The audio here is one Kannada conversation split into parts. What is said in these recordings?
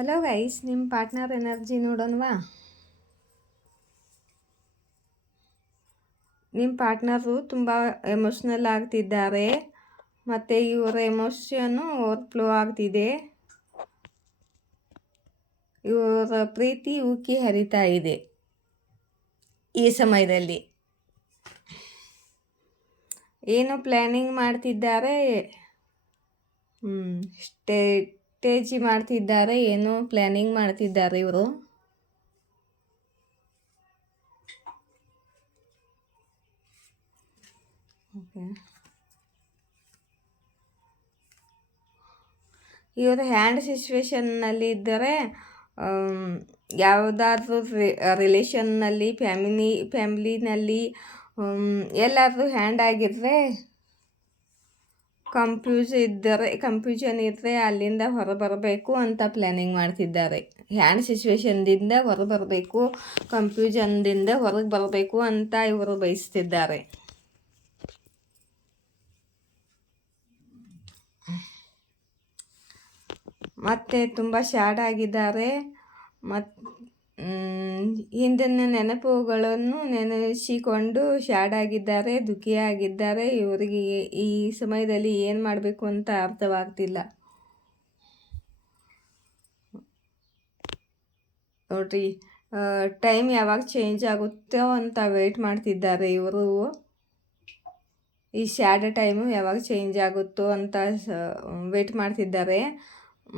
ಹಲೋ ಗೈಸ್, ನಿಮ್ಮ ಪಾರ್ಟ್ನರ್ ಎನರ್ಜಿ ನೋಡೋಣವಾ? ನಿಮ್ಮ ಪಾರ್ಟ್ನರು ತುಂಬ ಎಮೋಷ್ನಲ್ ಆಗ್ತಿದ್ದಾರೆ ಮತ್ತು ಇವರ ಎಮೋಷನ್ನು ಓವರ್ಫ್ಲೋ ಆಗ್ತಿದೆ. ಇವರ ಪ್ರೀತಿ ಉಕ್ಕಿ ಹರಿತಾ ಇದೆ ಈ ಸಮಯದಲ್ಲಿ. ಏನು ಪ್ಲ್ಯಾನಿಂಗ್ ಮಾಡ್ತಿದ್ದಾರೆ, ಸ್ಟ್ರಾಟಜಿ ಮಾಡ್ತಿದ್ದಾರೆ, ಏನೋ ಪ್ಲ್ಯಾನಿಂಗ್ ಮಾಡ್ತಿದ್ದಾರೆ ಇವರು. ಓಕೆ, ಇವರು ಹ್ಯಾಂಡ್ ಸಿಚುವೇಶನ್ನಲ್ಲಿ ಇದ್ದರೆ ಯಾವುದಾದ್ರೂ ರಿಲೇಷನ್ನಲ್ಲಿ ಫ್ಯಾಮಿಲಿನಲ್ಲಿ ಎಲ್ಲಾದರೂ ಹ್ಯಾಂಡ್ ಆಗಿದ್ದರೆ ಕನ್ಫ್ಯೂಷನ್ ಇದ್ದರೆ ಅಲ್ಲಿಂದ ಹೊರಬರಬೇಕು ಅಂತ ಪ್ಲ್ಯಾನಿಂಗ್ ಮಾಡ್ತಿದ್ದಾರೆ. ಹ್ಯಾಂಡ್ ಸಿಚುವೇಶನ್ದಿಂದ ಹೊರಬರಬೇಕು, ಕನ್ಫ್ಯೂಷನ್ದಿಂದ ಹೊರಗೆ ಬರಬೇಕು ಅಂತ ಇವರು ಬಯಸ್ತಿದ್ದಾರೆ. ಮತ್ತು ತುಂಬ ಸ್ಯಾಡ್ ಆಗಿದ್ದಾರೆ. ಹಿಂದಿನ ನೆನಪುಗಳನ್ನು ನೆನೆಸಿಕೊಂಡು ಸ್ಯಾಡ್ ಆಗಿದ್ದಾರೆ, ದುಃಖಿಯಾಗಿದ್ದಾರೆ. ಇವರಿಗೆ ಈ ಸಮಯದಲ್ಲಿ ಏನು ಮಾಡಬೇಕು ಅಂತ ಅರ್ಥವಾಗ್ತಿಲ್ಲ. ನೋಡ್ರಿ, ಟೈಮ್ ಯಾವಾಗ ಚೇಂಜ್ ಆಗುತ್ತೋ ಅಂತ ವೆಯ್ಟ್ ಮಾಡ್ತಿದ್ದಾರೆ ಇವರು. ಈ ಸ್ಯಾಡ್ ಟೈಮು ಯಾವಾಗ ಚೇಂಜ್ ಆಗುತ್ತೋ ಅಂತ ವೆಯ್ಟ್ ಮಾಡ್ತಿದ್ದಾರೆ.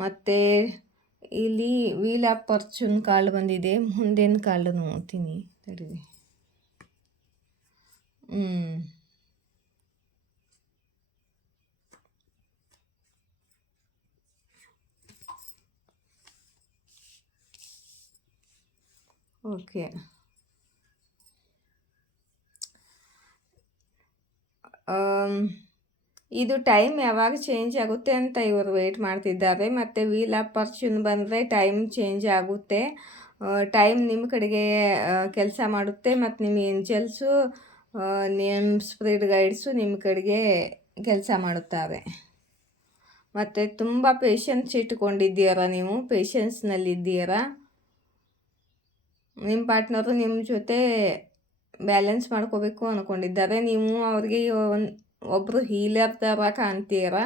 ಮತ್ತು ಇಲ್ಲಿ ವೀಲ್ ಆಫ್ ಫಾರ್ಚೂನ್ ಕಾರ್ಡ್ ಬಂದಿದೆ. ಮುಂದಿನ ಕಾರ್ಡ್ ನೋಡ್ತೀನಿ ತಡೀರಿ. ಓಕೆ, ಇದು ಟೈಮ್ ಯಾವಾಗ ಚೇಂಜ್ ಆಗುತ್ತೆ ಅಂತ ಇವರು ವೆಯ್ಟ್ ಮಾಡ್ತಿದ್ದಾರೆ. ಮತ್ತು ವೀಲ್ ಆಫ್ ಫಾರ್ಚೂನ್ ಬಂದರೆ ಟೈಮ್ ಚೇಂಜ್ ಆಗುತ್ತೆ. ಟೈಮ್ ನಿಮ್ಮ ಕಡೆಗೆ ಕೆಲಸ ಮಾಡುತ್ತೆ ಮತ್ತು ನಿಮ್ಮ ಏಂಜಲ್ಸು, ನಿಮ್ಮ ಸ್ಪಿರಿಟ್ ಗೈಡ್ಸು ನಿಮ್ಮ ಕಡೆಗೆ ಕೆಲಸ ಮಾಡುತ್ತಾರೆ. ಮತ್ತು ತುಂಬ ಪೇಷನ್ಸ್ ಇಟ್ಕೊಂಡಿದ್ದೀರಾ, ನೀವು ಪೇಷನ್ಸ್ನಲ್ಲಿದ್ದೀರಾ. ನಿಮ್ಮ ಪಾರ್ಟ್ನರು ನಿಮ್ಮ ಜೊತೆ ಬ್ಯಾಲೆನ್ಸ್ ಮಾಡ್ಕೋಬೇಕು ಅಂದ್ಕೊಂಡಿದ್ದಾರೆ. ನೀವು ಅವ್ರಿಗೆ ಒಬ್ಬರು ಹೀಲರ್ ಥರ ಕಾಣ್ತೀರ.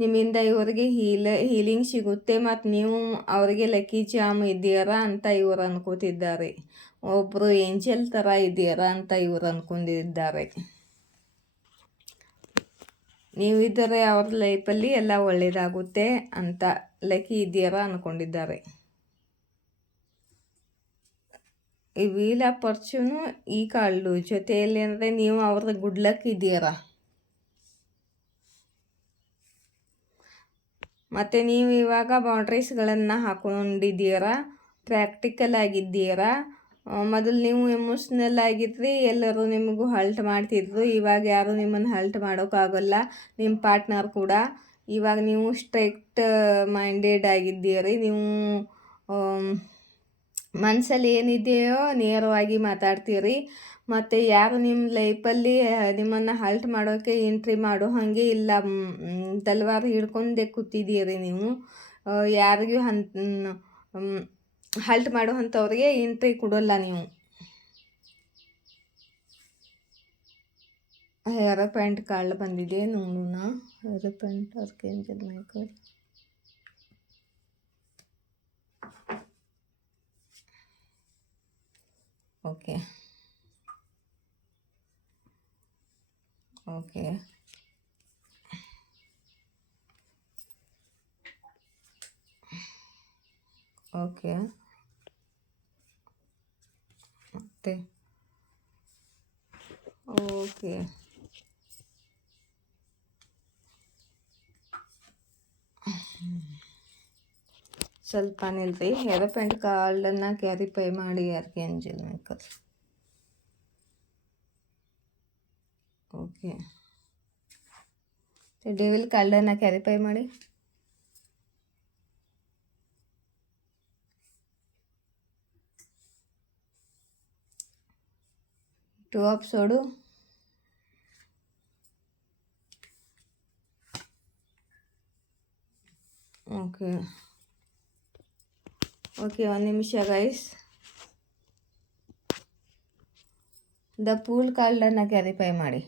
ನಿಮ್ಮಿಂದ ಇವರಿಗೆ ಹೀಲಿಂಗ್ ಸಿಗುತ್ತೆ ಮತ್ತು ನೀವು ಅವರಿಗೆ ಲಕ್ಕಿ ಚಾಮ್ ಇದ್ದೀರಾ ಅಂತ ಇವರು ಅನ್ಕೋತಿದ್ದಾರೆ. ಒಬ್ಬರು ಏಂಜಲ್ ಥರ ಇದ್ದೀರಾ ಅಂತ ಇವರು ಅಂದ್ಕೊಂಡಿದ್ದಾರೆ. ನೀವಿದ್ದರೆ ಅವ್ರ ಲೈಫಲ್ಲಿ ಎಲ್ಲ ಒಳ್ಳೆಯದಾಗುತ್ತೆ ಅಂತ ಲಕ್ಕಿ ಇದ್ದೀರಾ ಅಂದ್ಕೊಂಡಿದ್ದಾರೆ. ಈ ವೀಲ್ ಆಫ್ ಫಾರ್ಚೂನು ಈ ಕಾರ್ಡು ಜೊತೆಯಲ್ಲಿ ಅಂದರೆ ನೀವು ಅವ್ರ ಗುಡ್ ಲಕ್ ಇದ್ದೀರಾ. ಮತ್ತು ನೀವು ಇವಾಗ ಬೌಂಡ್ರೀಸ್ಗಳನ್ನು ಹಾಕ್ಕೊಂಡಿದ್ದೀರಾ, ಪ್ರಾಕ್ಟಿಕಲ್ ಆಗಿದ್ದೀರಾ. ಮೊದಲು ನೀವು ಎಮೋಷ್ನಲ್ ಆಗಿದ್ರಿ, ಎಲ್ಲರೂ ನಿಮಗೂ ಹಲ್ಟ್ ಮಾಡ್ತಿದ್ರು. ಇವಾಗ ಯಾರು ನಿಮ್ಮನ್ನು ಹಲ್ಟ್ ಮಾಡೋಕ್ಕಾಗಲ್ಲ. ನಿಮ್ಮ ಪಾರ್ಟ್ನರ್ ಕೂಡ ಇವಾಗ ನೀವು ಸ್ಟ್ರಿಕ್ಟ್ ಮೈಂಡೆಡ್ ಆಗಿದ್ದೀರಿ. ನೀವು ಮನಸ್ಸಲ್ಲಿ ಏನಿದೆಯೋ ನೇರವಾಗಿ ಮಾತಾಡ್ತೀರಿ. ಮತ್ತು ಯಾರು ನಿಮ್ಮ ಲೈಫಲ್ಲಿ ನಿಮ್ಮನ್ನು ಹಲ್ಟ್ ಮಾಡೋಕ್ಕೆ ಎಂಟ್ರಿ ಮಾಡೋ ಹಾಗೆ ಇಲ್ಲ. ತಲವಾರು ಹಿಡ್ಕೊಂಡೆ ಕೂತಿದ್ದೀರಿ ನೀವು. ಯಾರಿಗೂ ಹಲ್ಟ್ ಮಾಡೋ ಅಂಥವ್ರಿಗೆ ಎಂಟ್ರಿ ಕೊಡೋಲ್ಲ ನೀವು. ಏರೋಪ್ಲೇನ್ ಕಾರ್ಡ್ ಬಂದಿದೆ, ನೋಡೋಣ. Aeroplane archangel Michael. Okay okay okay ಮತ್ತೆ ಓಕೆ, ಸ್ವಲ್ಪ ನಿಲ್ರಿ. ಏರೋಪ್ಲೇನ್ ಕಾರ್ಡನ್ನು ಕ್ಯಾರಿಫೈ ಮಾಡಿ ಆರ್ಕೇಂಜಲ್ ಮೈಕಲ್. ಓಕೆ, ಡೆವಿಲ್ ಕಾರ್ಡನ್ನು ಕ್ಯಾರಿಫೈ ಮಾಡಿ. Two of swords. Okay, okay, ಒಂದು ನಿಮಿಷ ಗೈಸ್. ದ ಪೂಲ್ ಕಾರ್ಡನ್ನು ಕ್ಯಾರಿಫೈ ಮಾಡಿ.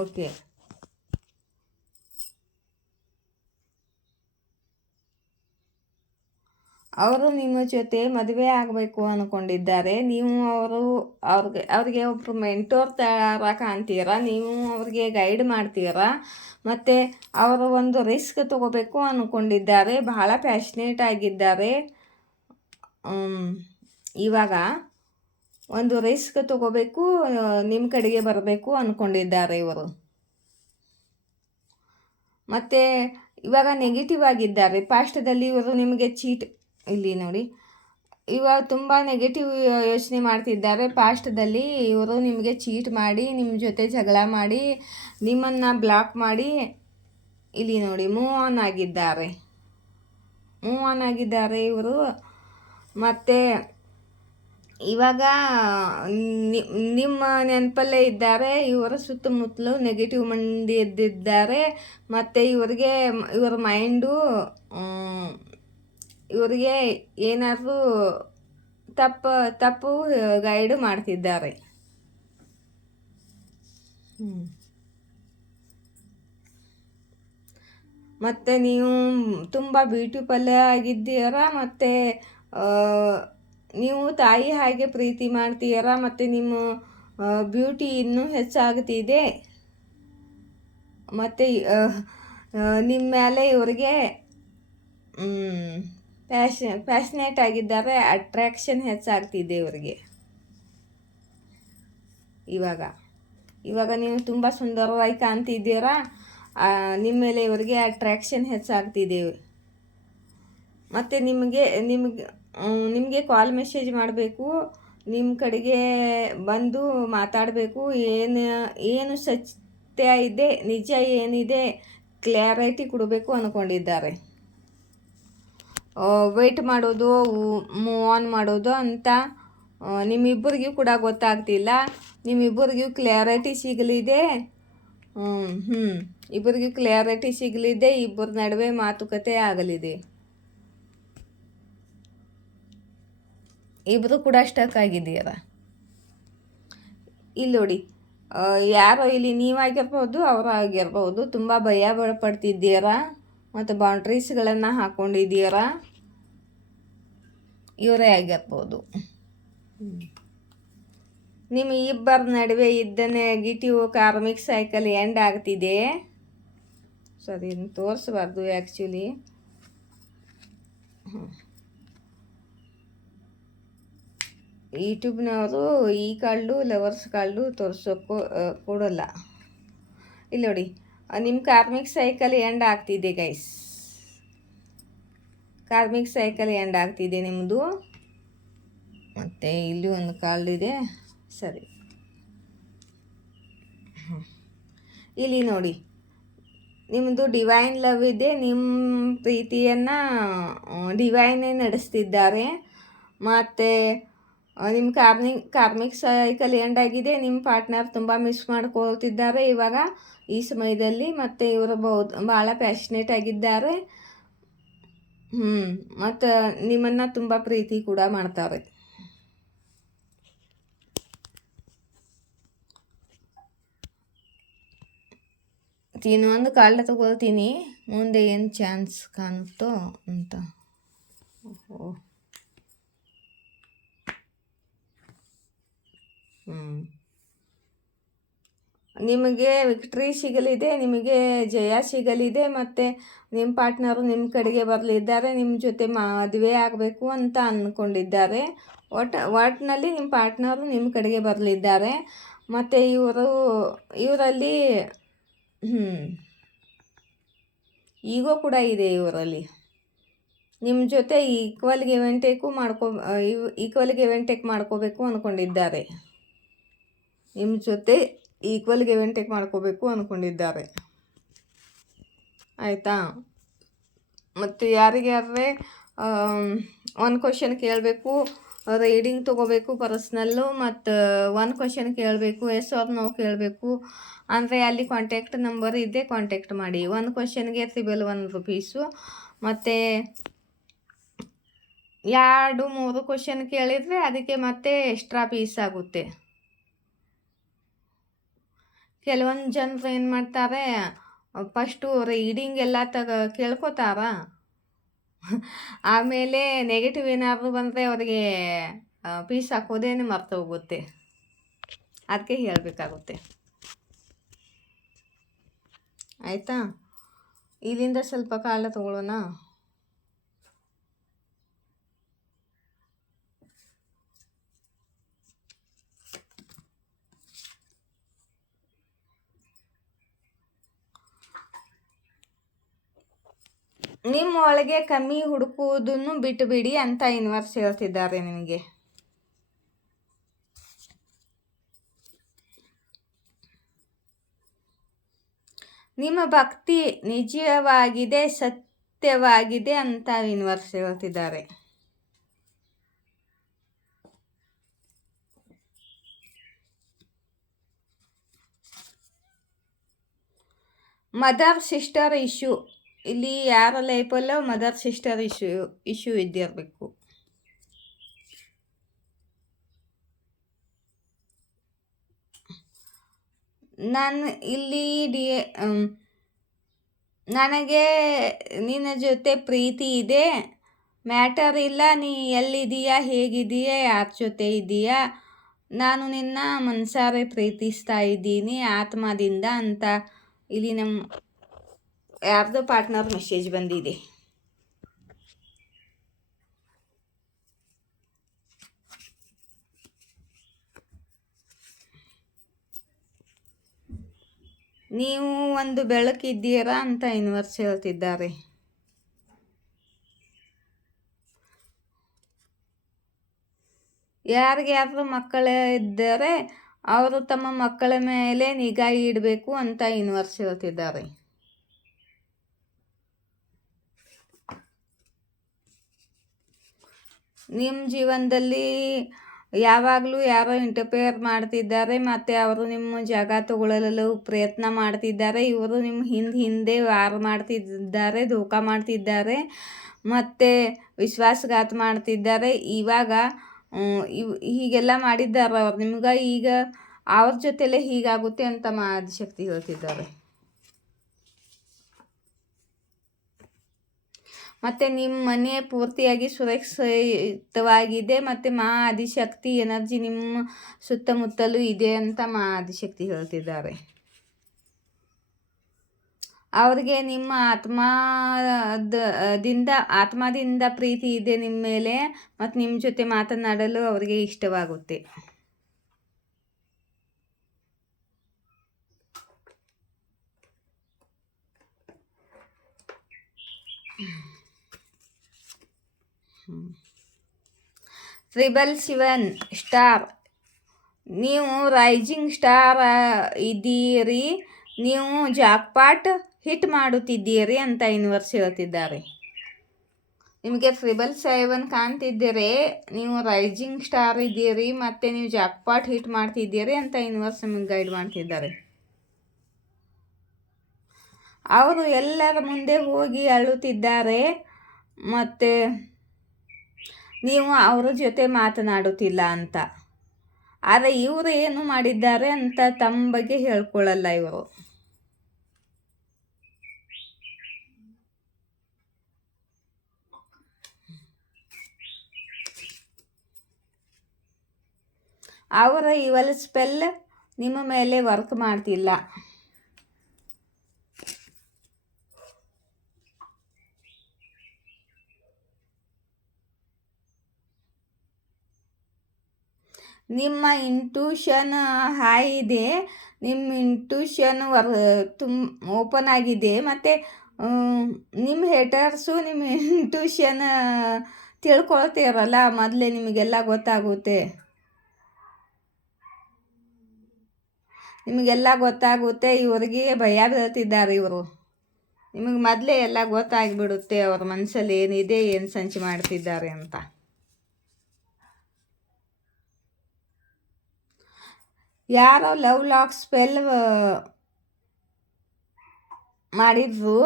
ಓಕೆ, ಅವರು ನಿಮ್ಮ ಜೊತೆ ಮದುವೆ ಆಗಬೇಕು ಅಂದ್ಕೊಂಡಿದ್ದಾರೆ. ನೀವು ಅವ್ರಿಗೆ ಒಬ್ಬರು ಮೆಂಟೋರ್ ಥರ ಕಾಣ್ತೀರಾ. ನೀವು ಅವ್ರಿಗೆ ಗೈಡ್ ಮಾಡ್ತೀರಾ. ಮತ್ತು ಅವರು ಒಂದು ರಿಸ್ಕ್ ತಗೋಬೇಕು ಅಂದ್ಕೊಂಡಿದ್ದಾರೆ. ಬಹಳ ಪ್ಯಾಷನೇಟ್ ಆಗಿದ್ದಾರೆ. ಇವಾಗ ಒಂದು ರಿಸ್ಕ್ ತಗೋಬೇಕು, ನಿಮ್ಮ ಕಡೆಗೆ ಬರಬೇಕು ಅಂದ್ಕೊಂಡಿದ್ದಾರೆ ಇವರು. ಮತ್ತು ಇವಾಗ ನೆಗೆಟಿವ್ ಆಗಿದ್ದಾರೆ. ಪಾಸ್ಟದಲ್ಲಿ ಇವರು ನಿಮಗೆ ಚೀಟ್, ಇಲ್ಲಿ ನೋಡಿ, ಇವಾಗ ತುಂಬ ನೆಗೆಟಿವ್ ಯೋಚನೆ ಮಾಡ್ತಿದ್ದಾರೆ. ಪಾಸ್ಟದಲ್ಲಿ ಇವರು ನಿಮಗೆ ಚೀಟ್ ಮಾಡಿ, ನಿಮ್ಮ ಜೊತೆ ಜಗಳ ಮಾಡಿ, ನಿಮ್ಮನ್ನು ಬ್ಲಾಕ್ ಮಾಡಿ, ಇಲ್ಲಿ ನೋಡಿ ಮೂವ್ ಆನ್ ಆಗಿದ್ದಾರೆ ಇವರು. ಮತ್ತು ಇವಾಗ ನಿಮ್ಮ ನೆನಪಲ್ಲೇ ಇದ್ದಾರೆ. ಇವರ ಸುತ್ತಮುತ್ತಲು ನೆಗೆಟಿವ್ ಮಂದಿ ಎದ್ದಿದ್ದಾರೆ. ಮತ್ತು ಇವರ ಮೈಂಡು ಇವರಿಗೆ ಏನಾದರೂ ತಪ್ಪು ಗೈಡು ಮಾಡ್ತಿದ್ದಾರೆ. ಮತ್ತು ನೀವು ತುಂಬ ಬ್ಯೂಟಿಫುಲ್ ಆಗಿದ್ದೀರಾ. ಮತ್ತು ನೀವು ತಾಯಿ ಹಾಗೆ ಪ್ರೀತಿ ಮಾಡ್ತೀರಾ. ಮತ್ತು ನಿಮ್ಮ ಬ್ಯೂಟಿ ಇನ್ನೂ ಹೆಚ್ಚಾಗ್ತಿದೆ. ಮತ್ತು ನಿಮ್ಮ ಮೇಲೆ ಇವರಿಗೆ ಪ್ಯಾಷನೇಟ್ ಆಗಿದ್ದಾರೆ. ಅಟ್ರ್ಯಾಕ್ಷನ್ ಹೆಚ್ಚಾಗ್ತಿದೆ ಇವರಿಗೆ. ಇವಾಗ ನೀವು ತುಂಬ ಸುಂದರವಾಗಿ ಕಾಣ್ತಿದ್ದೀರಾ. ನಿಮ್ಮ ಮೇಲೆ ಇವರಿಗೆ ಅಟ್ರ್ಯಾಕ್ಷನ್ ಹೆಚ್ಚಾಗ್ತಿದೆ. ಮತ್ತು ನಿಮಗೆ ಕಾಲ್ ಮೆಸೇಜ್ ಮಾಡಬೇಕು, ನಿಮ್ಮ ಕಡೆಗೆ ಬಂದು ಮಾತಾಡಬೇಕು. ಏನು ಸತ್ಯ ಇದೆ, ನಿಜ ಏನಿದೆ, ಕ್ಲಾರಿಟಿ ಕೊಡಬೇಕು ಅಂದ್ಕೊಂಡಿದ್ದಾರೆ. ವೆಯ್ಟ್ ಮಾಡೋದು, ಮೂವ್ ಆನ್ ಮಾಡೋದು ಅಂತ ನಿಮ್ಮಿಬ್ಬರಿಗೂ ಕೂಡ ಗೊತ್ತಾಗ್ತಿಲ್ಲ. ನಿಮ್ಮಿಬ್ಬರಿಗೂ ಕ್ಲಾರಿಟಿ ಸಿಗಲಿದೆ. ಇಬ್ಬರಿಗೂ ಕ್ಲಾರಿಟಿ ಸಿಗಲಿದೆ. ಇಬ್ಬರ ನಡುವೆ ಮಾತುಕತೆ ಆಗಲಿದೆ. ಇಬ್ಬರು ಕೂಡ ಸ್ಟಕ್ ಆಗಿದ್ದೀರ. ಇಲ್ಲಿ ನೋಡಿ, ಯಾರೋ ಇಲ್ಲಿ ನೀವಾಗಿರ್ಬೋದು, ಅವರಾಗಿರ್ಬೋದು. ತುಂಬ ಭಯ ಪಡ್ತಿದ್ದೀರಾ ಮತ್ತು ಬೌಂಡ್ರೀಸ್ಗಳನ್ನು ಹಾಕ್ಕೊಂಡಿದ್ದೀರಾ. ಇವರೇ ಆಗಿರ್ಬೋದು. ನಿಮ್ಮ ಇಬ್ಬರ ನಡುವೆ ಇದ್ದ ನೆಗೆಟಿವ್ ಕಾರ್ಮಿಕ್ ಸೈಕಲ್ ಎಂಡ್ ಆಗ್ತಿದೆ. ಸರಿ, ಇದನ್ನು ತೋರಿಸ್ಬಾರ್ದು ಆ್ಯಕ್ಚುಲಿ. ಯೂಟ್ಯೂಬ್ನವರು ಈ ಕಾರ್ಡು, ಲವರ್ಸ್ ಕಾರ್ಡು ತೋರಿಸೋಕ್ಕೂ ಕೊಡೋಲ್ಲ. ಇಲ್ಲಿ ನೋಡಿ, ನಿಮ್ಮ ಕಾರ್ಮಿಕ್ ಸೈಕಲ್ ಎಂಡ್ ಆಗ್ತಿದೆ ಗೈಸ್. ಕಾರ್ಮಿಕ್ ಸೈಕಲ್ ಎಂಡ್ ಆಗ್ತಿದೆ ನಿಮ್ಮದು. ಮತ್ತು ಇಲ್ಲಿ ಒಂದು ಕಾರ್ಡ್ ಇದೆ. ಸರಿ, ಇಲ್ಲಿ ನೋಡಿ, ನಿಮ್ಮದು ಡಿವೈನ್ ಲವ್ ಇದೆ. ನಿಮ್ಮ ಪ್ರೀತಿಯನ್ನು ಡಿವೈನೇ ನಡೆಸ್ತಿದ್ದಾರೆ. ಮತ್ತು ನಿಮ್ಮ ಕಾರ್ಮಿಕ್ ಸೈಕಲ್ ಎಂಡ್ ಆಗಿದೆ. ನಿಮ್ಮ ಪಾರ್ಟ್ನರ್ ತುಂಬ ಮಿಸ್ ಮಾಡ್ಕೊಳ್ತಿದ್ದಾರೆ ಇವಾಗ ಈ ಸಮಯದಲ್ಲಿ. ಮತ್ತು ಇವರು ಭಾಳ ಪ್ಯಾಷನೇಟ್ ಆಗಿದ್ದಾರೆ. ಮತ್ತು ನಿಮ್ಮನ್ನು ತುಂಬ ಪ್ರೀತಿ ಕೂಡ ಮಾಡ್ತಾರೆ. ಇನ್ನೊಂದು ಕಾರ್ಡ್ ತಗೋತೀನಿ, ಮುಂದೆ ಏನು ಚಾನ್ಸ್ ಕಾಣುತ್ತೋ ಅಂತ. ನಿಮಗೆ ವಿಕ್ಟ್ರಿ ಸಿಗಲಿದೆ, ನಿಮಗೆ ಜಯ ಸಿಗಲಿದೆ. ಮತ್ತು ನಿಮ್ಮ ಪಾರ್ಟ್ನರು ನಿಮ್ಮ ಕಡೆಗೆ ಬರಲಿದ್ದಾರೆ. ನಿಮ್ಮ ಜೊತೆ ಮದುವೆ ಆಗಬೇಕು ಅಂತ ಅಂದ್ಕೊಂಡಿದ್ದಾರೆ. ಒಟ್ಟಿನಲ್ಲಿ ನಿಮ್ಮ ಪಾರ್ಟ್ನರು ನಿಮ್ಮ ಕಡೆಗೆ ಬರಲಿದ್ದಾರೆ. ಮತ್ತು ಇವರಲ್ಲಿ ಈಗೋ ಕೂಡ ಇದೆ ಇವರಲ್ಲಿ. ನಿಮ್ಮ ಜೊತೆ ಈಕ್ವಲ್ ಗಿವ್ ಆ್ಯಂಡ್ ಟೇಕ್ ಮಾಡ್ಕೋಬೇಕು ಅಂದ್ಕೊಂಡಿದ್ದಾರೆ. ನಿಮ್ಮ ಜೊತೆ ಈಕ್ವಲ್ ಗಿವ್ ಆ್ಯಂಡ್ ಟೇಕ್ ಮಾಡ್ಕೋಬೇಕು ಅಂದ್ಕೊಂಡಿದ್ದಾರೆ. ಆಯಿತಾ? ಮತ್ತು ಯಾರಿಗಾದ್ರೆ ಒಂದು ಕ್ವಶನ್ ಕೇಳಬೇಕು. ರೀಡಿಂಗ್ ತೊಗೋಬೇಕು ಪರ್ಸ್ನಲ್ಲು, ಮತ್ತು ಒಂದು ಕ್ವಶನ್ ಕೇಳಬೇಕು, ಎಸ್ ಆರ್ ನೋ ಕೇಳಬೇಕು. ಅಂದರೆ ಅಲ್ಲಿ ಕಾಂಟ್ಯಾಕ್ಟ್ ನಂಬರ್ ಇದೆ, ಕಾಂಟ್ಯಾಕ್ಟ್ ಮಾಡಿ. ಒಂದು ಕ್ವಶನ್ಗೆ ಸಿಬಿಲ್ ₹1. ಮತ್ತು 2-3 ಕ್ವಶನ್ ಕೇಳಿದರೆ ಅದಕ್ಕೆ ಮತ್ತೆ ಎಕ್ಸ್ಟ್ರಾ ಫೀಸ್ ಆಗುತ್ತೆ. ಕೆಲವೊಂದು ಜನರು ಏನು ಮಾಡ್ತಾರೆ, ಫಸ್ಟು ರೀಡಿಂಗ್ ಎಲ್ಲ ಕೇಳ್ಕೊತಾರ, ಆಮೇಲೆ ನೆಗೆಟಿವ್ ಏನಾದರೂ ಬಂದರೆ ಅವರಿಗೆ ಫೀಸ್ ಹಾಕೋದೇನೆ ಮರ್ತು ಹೋಗುತ್ತೆ. ಅದಕ್ಕೆ ಹೇಳಬೇಕಾಗುತ್ತೆ. ಆಯಿತಾ? ಇಲ್ಲಿಂದ ಸ್ವಲ್ಪ ಕಾಲ ತಗೊಳ್ಳೋಣ. ನಿಮ್ಮ ಒಳಗೆ ಕಮ್ಮಿ ಹುಡುಕುವುದನ್ನು ಬಿಟ್ಟುಬಿಡಿ ಅಂತ ಯೂನಿವರ್ಸ್ ಹೇಳ್ತಿದ್ದಾರೆ ನಿಮಗೆ. ನಿಮ್ಮ ಭಕ್ತಿ ನಿಜವಾಗಿದೆ, ಸತ್ಯವಾಗಿದೆ ಅಂತ ಯೂನಿವರ್ಸ್ ಹೇಳ್ತಿದ್ದಾರೆ. ಮದರ್ ಸಿಸ್ಟರ್ ಇಶ್ಯೂ, ಇಲ್ಲಿ ಯಾರ ಲೈಫಲ್ಲೋ ಮದರ್ ಸಿಸ್ಟರ್ ಇಶ್ಯೂ ಇದ್ದಿರಬೇಕು. ನಾನು ಇಲ್ಲಿ ನನಗೆ ನಿನ್ನ ಜೊತೆ ಪ್ರೀತಿ ಇದೆ, ಮ್ಯಾಟರ್ ಇಲ್ಲ ನೀ ಎಲ್ಲಿದೀಯಾ, ಹೇಗಿದೀಯಾ, ಯಾರ ಜೊತೆ ಇದೀಯಾ, ನಾನು ನಿನ್ನ ಮನಸಾರೆ ಪ್ರೀತಿಸ್ತಾ ಇದ್ದೀನಿ ಆತ್ಮದಿಂದ ಅಂತ ಇಲ್ಲಿ ನಮ್ಮ ಯಾರ್ದೋ ಪಾರ್ಟ್ನರ್ ಮೆಸೇಜ್ ಬಂದಿದೆ. ನೀವು ಒಂದು ಬೆಳಕಿದ್ದೀರಾ ಅಂತ ಯೂನಿವರ್ಸ್ ಹೇಳ್ತಿದ್ದಾರೆ. ಯಾರಿಗ್ಯಾರು ಮಕ್ಕಳಿದ್ದರೆ ಅವರು ತಮ್ಮ ಮಕ್ಕಳ ಮೇಲೆ ನಿಗಾ ಇಡಬೇಕು ಅಂತ ಯೂನಿವರ್ಸ್ ಹೇಳ್ತಿದ್ದಾರೆ. ನಿಮ್ಮ ಜೀವನದಲ್ಲಿ ಯಾವಾಗಲೂ ಯಾರೋ ಇಂಟರ್ಫಿಯರ್ ಮಾಡ್ತಿದ್ದಾರೆ ಮತ್ತು ಅವರು ನಿಮ್ಮ ಜಾಗ ತಗೊಳ್ಳಲು ಪ್ರಯತ್ನ ಮಾಡ್ತಿದ್ದಾರೆ. ಇವರು ನಿಮ್ಮ ಹಿಂದೆ ವಾರ ಮಾಡ್ತಿದ್ದಾರೆ, ಧೋಕಾ ಮಾಡ್ತಿದ್ದಾರೆ ಮತ್ತು ವಿಶ್ವಾಸಘಾತ ಮಾಡ್ತಿದ್ದಾರೆ. ಇವಾಗ ಹೀಗೆಲ್ಲ ಮಾಡಿದ್ದಾರೆ ಅವ್ರು ನಿಮ್ಗೆ. ಈಗ ಅವ್ರ ಜೊತೆಲೇ ಹೀಗಾಗುತ್ತೆ ಅಂತ ಆದಿಶಕ್ತಿ ಹೇಳ್ತಿದ್ದಾರೆ. ಮತ್ತು ನಿಮ್ಮ ಮನೆ ಪೂರ್ತಿಯಾಗಿ ಸುರಕ್ಷಿತವಾಗಿದೆ ಮತ್ತು ಆದಿಶಕ್ತಿ ಎನರ್ಜಿ ನಿಮ್ಮ ಸುತ್ತಮುತ್ತಲೂ ಇದೆ ಅಂತ ಆದಿಶಕ್ತಿ ಹೇಳ್ತಿದ್ದಾರೆ. ಅವ್ರಿಗೆ ನಿಮ್ಮ ಆತ್ಮದಿಂದ ಪ್ರೀತಿ ಇದೆ ನಿಮ್ಮ ಮೇಲೆ ಮತ್ತು ನಿಮ್ಮ ಜೊತೆ ಮಾತನಾಡಲು ಅವರಿಗೆ ಇಷ್ಟವಾಗುತ್ತೆ. $777 ನೀವು ರೈಸಿಂಗ್ ಸ್ಟಾರ್ ಇದ್ದೀರಿ, ನೀವು ಜಾಕ್ಪಾಟ್ ಹಿಟ್ ಮಾಡುತ್ತಿದ್ದೀರಿ ಅಂತ ಯೂನಿವರ್ಸ್ ಹೇಳ್ತಿದ್ದಾರೆ. ನಿಮಗೆ 777 ಕಾಣ್ತಿದ್ದೀರಿ, ನೀವು ರೈಸಿಂಗ್ ಸ್ಟಾರ್ ಇದ್ದೀರಿ ಮತ್ತು ನೀವು ಜಾಕ್ಪಾಟ್ ಹಿಟ್ ಮಾಡ್ತಿದ್ದೀರಿ ಅಂತ ಯೂನಿವರ್ಸ್ ನಿಮಗೆ ಗೈಡ್ ಮಾಡ್ತಿದ್ದಾರೆ. ಅವರು ಎಲ್ಲರ ಮುಂದೆ ಹೋಗಿ ಅಳುತ್ತಿದ್ದಾರೆ ಮತ್ತು ನೀವು ಅವರ ಜೊತೆ ಮಾತನಾಡುತ್ತಿಲ್ಲ ಅಂತ. ಆದರೆ ಇವರು ಏನು ಮಾಡಿದ್ದಾರೆ ಅಂತ ತಮ್ಮ ಬಗ್ಗೆ ಹೇಳ್ಕೊಳ್ಳಲ್ಲ ಇವರು. ಅವರ ಇವಲ್ ಸ್ಪೆಲ್ ನಿಮ್ಮ ಮೇಲೆ ವರ್ಕ್ ಮಾಡ್ತಿಲ್ಲ. ನಿಮ್ಮ ಇಂಟ್ಯೂಷನ್ ಹೈ ಇದೆ, ನಿಮ್ಮ ಇಂಟ್ಯೂಷನ್ ಓಪನ್ ಆಗಿದೆ ಮತ್ತು ನಿಮ್ಮ ಹೇಟರ್ಸು ನಿಮ್ಮ ಇಂಟ್ಯೂಷನ್ ತಿಳ್ಕೊಳ್ತೀರಲ್ಲ, ಮೊದಲೇ ನಿಮಗೆಲ್ಲ ಗೊತ್ತಾಗುತ್ತೆ. ಇವರಿಗೆ ಭಯ ಬೀಳ್ತಿದ್ದಾರೆ ಇವರು. ನಿಮಗೆ ಮೊದಲೇ ಎಲ್ಲ ಗೊತ್ತಾಗಿಬಿಡುತ್ತೆ ಅವ್ರ ಮನಸ್ಸಲ್ಲಿ ಏನಿದೆ, ಏನು ಸಂಚು ಮಾಡ್ತಿದ್ದಾರೆ ಅಂತ. ಯಾರೋ ಲವ್ ಲಾಕ್ ಸ್ಪೆಲ್ ಮಾಡಿದ್ರು,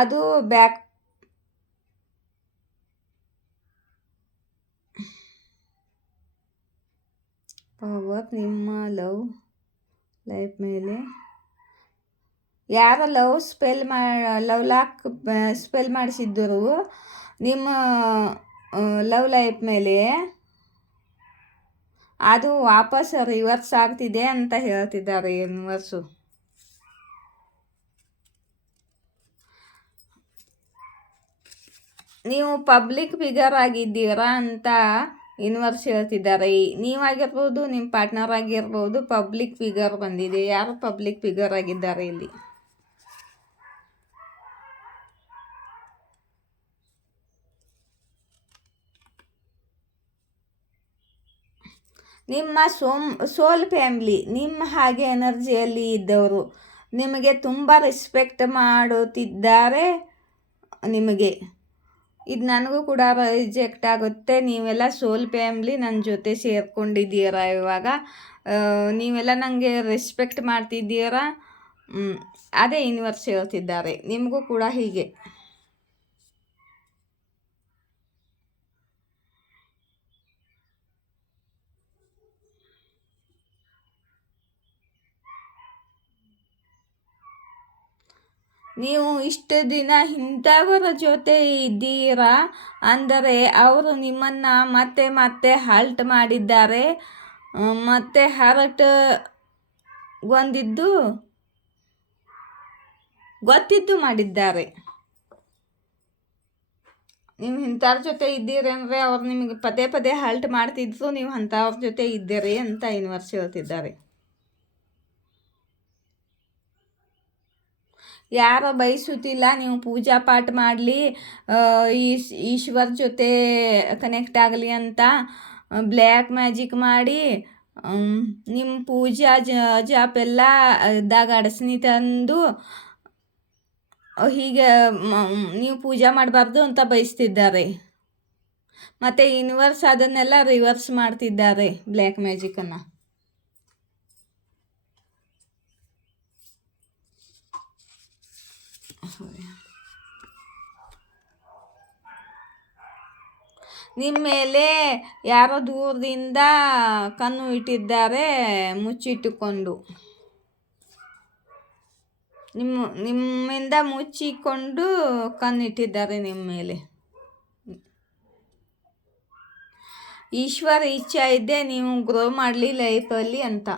ಅದು ಬ್ಯಾಕ್ ಪವರ್ ನಿಮ್ಮ ಲೈಫ್ ಮೇಲೆ. ಯಾರೋ ಲವ್ ಲಾಕ್ ಸ್ಪೆಲ್ ಮಾಡಿಸಿದ್ದರು ನಿಮ್ಮ ಲವ್ ಲೈಫ್ ಮೇಲೆ, ಅದು ವಾಪಸ್ ರಿವರ್ಸ್ ಆಗ್ತಿದೆ ಅಂತ ಹೇಳ್ತಿದ್ದಾರೆ ಯೂನಿವರ್ಸು. ನೀವು ಪಬ್ಲಿಕ್ ಫಿಗರ್ ಆಗಿದ್ದೀರಾ ಅಂತ ಯೂನಿವರ್ಸ್ ಹೇಳ್ತಿದ್ದಾರೆ. ನೀವಾಗಿರ್ಬೋದು, ನಿಮ್ಮ ಪಾರ್ಟ್ನರ್ ಆಗಿರ್ಬೋದು, ಪಬ್ಲಿಕ್ ಫಿಗರ್ ಬಂದಿದೆ. ಯಾರು ಪಬ್ಲಿಕ್ ಫಿಗರ್ ಆಗಿದ್ದಾರೆ ಇಲ್ಲಿ? ನಿಮ್ಮ ಸೋಲ್ ಫ್ಯಾಮ್ಲಿ, ನಿಮ್ಮ ಹಾಗೆ ಎನರ್ಜಿಯಲ್ಲಿ ಇದ್ದವರು ನಿಮಗೆ ತುಂಬ ರೆಸ್ಪೆಕ್ಟ್ ಮಾಡುತ್ತಿದ್ದಾರೆ. ನಿಮಗೆ ಇದು ನನಗೂ ಕೂಡ ರಿಜೆಕ್ಟ್ ಆಗುತ್ತೆ. ನೀವೆಲ್ಲ ಸೋಲ್ ಫ್ಯಾಮ್ಲಿ ನನ್ನ ಜೊತೆ ಸೇರ್ಕೊಂಡಿದ್ದೀರಾ. ಇವಾಗ ನೀವೆಲ್ಲ ನನಗೆ ರೆಸ್ಪೆಕ್ಟ್ ಮಾಡ್ತಿದ್ದೀರಾ. ಅದೇ ಯೂನಿವರ್ಸ್ ಹೇಳ್ತಿದ್ದಾರೆ, ನಿಮಗೂ ಕೂಡ ಹೀಗೆ. ನೀವು ಇಷ್ಟು ದಿನ ಇಂಥವರ ಜೊತೆ ಇದ್ದೀರಾ ಅಂದರೆ ಅವರು ನಿಮ್ಮನ್ನು ಮತ್ತೆ ಮತ್ತೆ ಹರ್ಟ್ ಮಾಡಿದ್ದಾರೆ, ಮತ್ತೆ ಹೊಂದಿದ್ದು ಗೊತ್ತಿದ್ದು ಮಾಡಿದ್ದಾರೆ. ನೀವು ಇಂಥವ್ರ ಜೊತೆ ಇದ್ದೀರಿ ಅಂದರೆ ಅವ್ರು ನಿಮಗೆ ಪದೇ ಪದೇ ಹರ್ಟ್ ಮಾಡ್ತಿದ್ರು, ನೀವು ಅಂಥವ್ರ ಜೊತೆ ಇದ್ದೀರಿ ಅಂತ ಯೂನಿವರ್ಸ್ ಹೇಳ್ತಿದ್ದಾರೆ. ಯಾರೋ ಬಯಸುತ್ತಿಲ್ಲ ನೀವು ಪೂಜಾ ಪಾಠ ಮಾಡಲಿ, ಈಶ್ವರ ಜೊತೆ ಕನೆಕ್ಟ್ ಆಗಲಿ ಅಂತ ಬ್ಲ್ಯಾಕ್ ಮ್ಯಾಜಿಕ್ ಮಾಡಿ ನಿಮ್ಮ ಪೂಜಾ ಜಾಪೆಲ್ಲ ಅಡಸನಿ ತಂದು ಹೀಗೆ ನೀವು ಪೂಜೆ ಮಾಡಬಾರ್ದು ಅಂತ ಬಯಸ್ತಿದ್ದಾರೆ. ಮತ್ತು ಯೂನಿವರ್ಸ್ ಅದನ್ನೆಲ್ಲ ರಿವರ್ಸ್ ಮಾಡ್ತಿದ್ದಾರೆ, ಬ್ಲ್ಯಾಕ್ ಮ್ಯಾಜಿಕನ್ನು. ನಿಮ್ಮ ಮೇಲೆ ಯಾರೋ ದೂರದಿಂದ ಕಣ್ಣು ಇಟ್ಟಿದ್ದಾರೆ, ಮುಚ್ಚಿಟ್ಟುಕೊಂಡು ನಿಮ್ಮಿಂದ ಮುಚ್ಚಿಕೊಂಡು ಕಣ್ಣಿಟ್ಟಿದ್ದಾರೆ ನಿಮ್ಮ ಮೇಲೆ. ಈಶ್ವರ ಇಚ್ಛೆ ಇದೆ ನೀವು ಗ್ರೋ ಮಾಡಲಿ ಲೈಫಲ್ಲಿ ಅಂತ.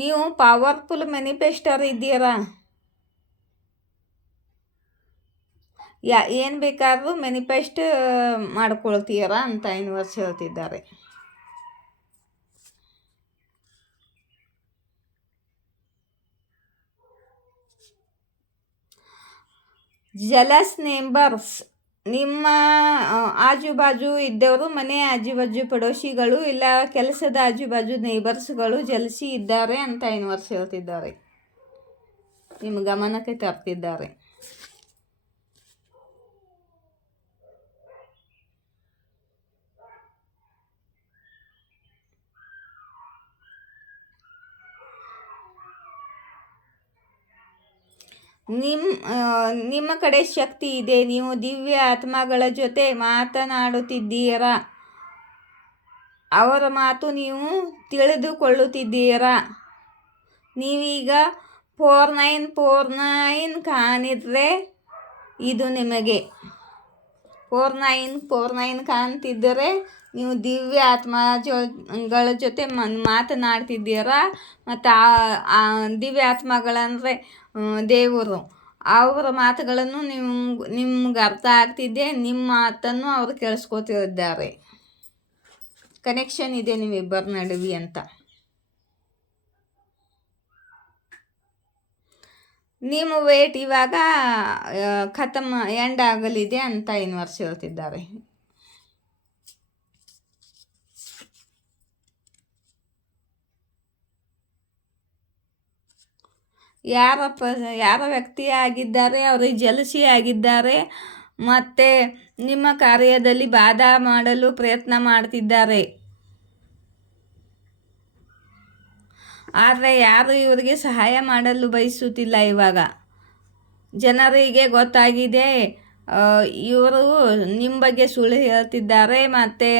ನೀವು ಪವರ್ಫುಲ್ ಮ್ಯಾನಿಫೆಸ್ಟರ್ ಇದ್ದೀರಾ. ಏನು ಬೇಕಾದರೂ ಮ್ಯಾನಿಫೆಸ್ಟ್ ಮಾಡ್ಕೊಳ್ತೀರಾ ಅಂತ ಯೂನಿವರ್ಸ್ ಹೇಳ್ತಿದ್ದಾರೆ. ಜಲಸ್ ನೇಂಬರ್ಸ್, ನಿಮ್ಮ ಆಜುಬಾಜು ಇದ್ದವರು, ಮನೆ ಆಜುಬಾಜು ಪಡೋಶಿಗಳು ಇಲ್ಲ ಕೆಲಸದ ಆಜುಬಾಜು ನೇಬರ್ಸ್ಗಳು ಜಲಸಿ ಇದ್ದಾರೆ ಅಂತ ಯೂನಿವರ್ಸ್ ಹೇಳ್ತಿದ್ದಾರೆ, ನಿಮ್ಮ ಗಮನಕ್ಕೆ ತರ್ತಿದ್ದಾರೆ. ನಿಮ್ಮ ಕಡೆ ಶಕ್ತಿ ಇದೆ, ನೀವು ದಿವ್ಯ ಆತ್ಮಗಳ ಜೊತೆ ಮಾತನಾಡುತ್ತಿದ್ದೀರಾ, ಅವರ ಮಾತು ನೀವು ತಿಳಿದುಕೊಳ್ಳುತ್ತಿದ್ದೀರಾ. ನೀವೀಗ 4949 ಕಾಣಿದ್ರೆ ಇದು ನಿಮಗೆ 4949 ಕಾಣ್ತಿದ್ದರೆ ನೀವು ದಿವ್ಯ ಆತ್ಮಗಳ ಜೊತೆ ಮಾತನಾಡ್ತಿದ್ದೀರಾ. ಮತ್ತು ಆ ದಿವ್ಯ ಆತ್ಮಗಳಂದರೆ ದೇವರು, ಅವರ ಮಾತುಗಳನ್ನು ನಿಮ್ಗೆ ಅರ್ಥ ಆಗ್ತಿದೆ, ನಿಮ್ಮ ಮಾತನ್ನು ಅವರು ಕೇಳಿಸ್ಕೊತಿದ್ದಾರೆ. ಕನೆಕ್ಷನ್ ಇದೆ ನಿಮ್ಮಿಬ್ಬರ ನಡುವೆ ಅಂತ. ನಿಮ್ಮ ವೇಟ್ ಇವಾಗ ಎಂಡ್ ಆಗಲಿದೆ ಅಂತ ಯೂನಿವರ್ಸ್ ಹೇಳ್ತಿದ್ದಾರೆ. ಯಾರ ವ್ಯಕ್ತಿ ಆಗಿದ್ದಾರೆ, ಅವರಿಗೆ ಜಲಸಿ ಆಗಿದ್ದಾರೆ, ಮತ್ತು ನಿಮ್ಮ ಕಾರ್ಯದಲ್ಲಿ ಬಾಧಾ ಮಾಡಲು ಪ್ರಯತ್ನ ಮಾಡ್ತಿದ್ದಾರೆ. ಆದರೆ ಯಾರು ಇವರಿಗೆ ಸಹಾಯ ಮಾಡಲು ಬಯಸುತ್ತಿಲ್ಲ. ಇವಾಗ ಜನರಿಗೆ ಗೊತ್ತಾಗಿದೆ ಇವರು ನಿಮ್ಮ ಬಗ್ಗೆ ಸುಳ್ಳು ಹೇಳ್ತಿದ್ದಾರೆ ಮತ್ತು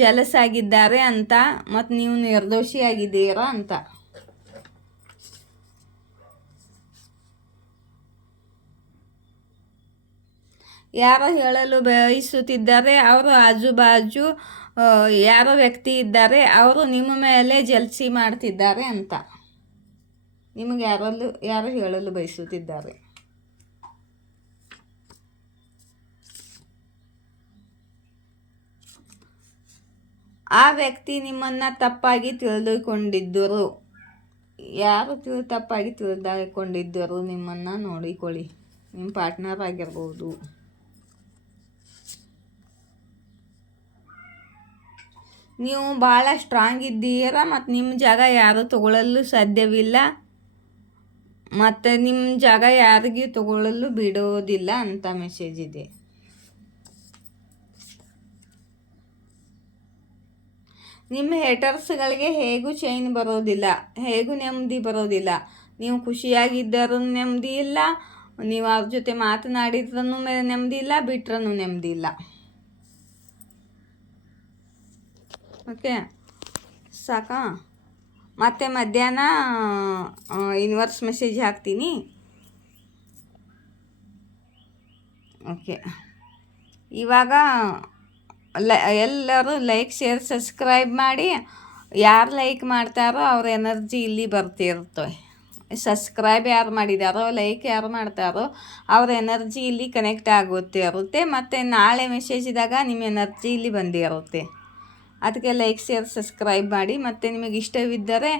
ಜಲಸಾಗಿದ್ದಾರೆ ಅಂತ, ಮತ್ತು ನೀವು ನಿರ್ದೋಷಿಯಾಗಿದ್ದೀರಾ ಅಂತ. ಯಾರೋ ಹೇಳಲು ಬಯಸುತ್ತಿದ್ದಾರೆ, ಅವರು ಆಜು ಬಾಜು ಯಾರೋ ವ್ಯಕ್ತಿ ಇದ್ದಾರೆ, ಅವರು ನಿಮ್ಮ ಮೇಲೆ ಜಲ್ಸಿ ಮಾಡ್ತಿದ್ದಾರೆ ಅಂತ ನಿಮಗೆ ಯಾರೋ ಹೇಳಲು ಬಯಸುತ್ತಿದ್ದಾರೆ. ಆ ವ್ಯಕ್ತಿ ನಿಮ್ಮನ್ನು ತಪ್ಪಾಗಿ ತಿಳಿದುಕೊಂಡಿದ್ದರು. ಯಾರು ತಪ್ಪಾಗಿ ತಿಳಿದುಕೊಂಡಿದ್ದರು ನಿಮ್ಮನ್ನು ನೋಡಿಕೊಳ್ಳಿ. ನಿಮ್ಮ ಪಾರ್ಟ್ನರ್ ಆಗಿರ್ಬೋದು. ನೀವು ಭಾಳ ಸ್ಟ್ರಾಂಗ್ ಇದ್ದೀರಾ ಮತ್ತು ನಿಮ್ಮ ಜಾಗ ಯಾರು ತಗೊಳ್ಳಲು ಸಾಧ್ಯವಿಲ್ಲ, ಮತ್ತು ನಿಮ್ಮ ಜಾಗ ಯಾರಿಗೂ ತಗೊಳ್ಳಲು ಬಿಡೋದಿಲ್ಲ ಅಂತ ಮೆಸೇಜ್ ಇದೆ. ನಿಮ್ಮ ಹೇಟರ್ಸ್ಗಳಿಗೆ ಹೇಗೂ ಚೈನ್ ಬರೋದಿಲ್ಲ, ಹೇಗೂ ನೆಮ್ಮದಿ ಬರೋದಿಲ್ಲ. ನೀವು ಖುಷಿಯಾಗಿದ್ದರೂ ನೆಮ್ಮದಿ ಇಲ್ಲ, ನೀವು ಅವ್ರ ಜೊತೆ ಮಾತನಾಡಿದ್ರೂ ನೆಮ್ಮದಿ ಇಲ್ಲ, ಬಿಟ್ರೂ ನೆಮ್ಮದಿ ಇಲ್ಲ. ಓಕೆ, ಸಾಕಾ? ಮತ್ತೆ ಮಧ್ಯಾಹ್ನ ಯೂನಿವರ್ಸ್ ಮೆಸೇಜ್ ಹಾಕ್ತೀನಿ. ಓಕೆ, ಇವಾಗ ಎಲ್ಲರೂ ಲೈಕ್, ಶೇರ್, ಸಬ್ಸ್ಕ್ರೈಬ್ ಮಾಡಿ. ಯಾರು ಲೈಕ್ ಮಾಡ್ತಾರೋ ಅವ್ರ ಎನರ್ಜಿ ಇಲ್ಲಿ ಬರ್ತಿರ್ತವೆ. ಸಬ್ಸ್ಕ್ರೈಬ್ ಯಾರು ಮಾಡಿದಾರೋ, ಲೈಕ್ ಯಾರು ಮಾಡ್ತಾರೋ ಅವ್ರ ಎನರ್ಜಿ ಇಲ್ಲಿ ಕನೆಕ್ಟ್ ಇರುತ್ತೆ. ಮತ್ತು ನಾಳೆ ಮೆಸೇಜ್ ಇದ್ದಾಗ ನಿಮ್ಮ ಎನರ್ಜಿ ಇಲ್ಲಿ ಬಂದಿರುತ್ತೆ. ಅದಕ್ಕೆ ಲೈಕ್, ಶೇರ್, ಸಬ್ಸ್ಕ್ರೈಬ್ ಮಾಡಿ. ಮತ್ತು ನಿಮಗೆ ಇಷ್ಟವಿದ್ದರೆ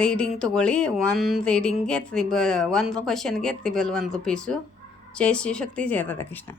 ರೀಡಿಂಗ್ ತೊಗೊಳ್ಳಿ. ಒಂದು ಕ್ವಶನ್ಗೆ ₹1 ಜೈ ಶಿವಶಕ್ತಿ, ಜಯ ರಾಧಾಕೃಷ್ಣ.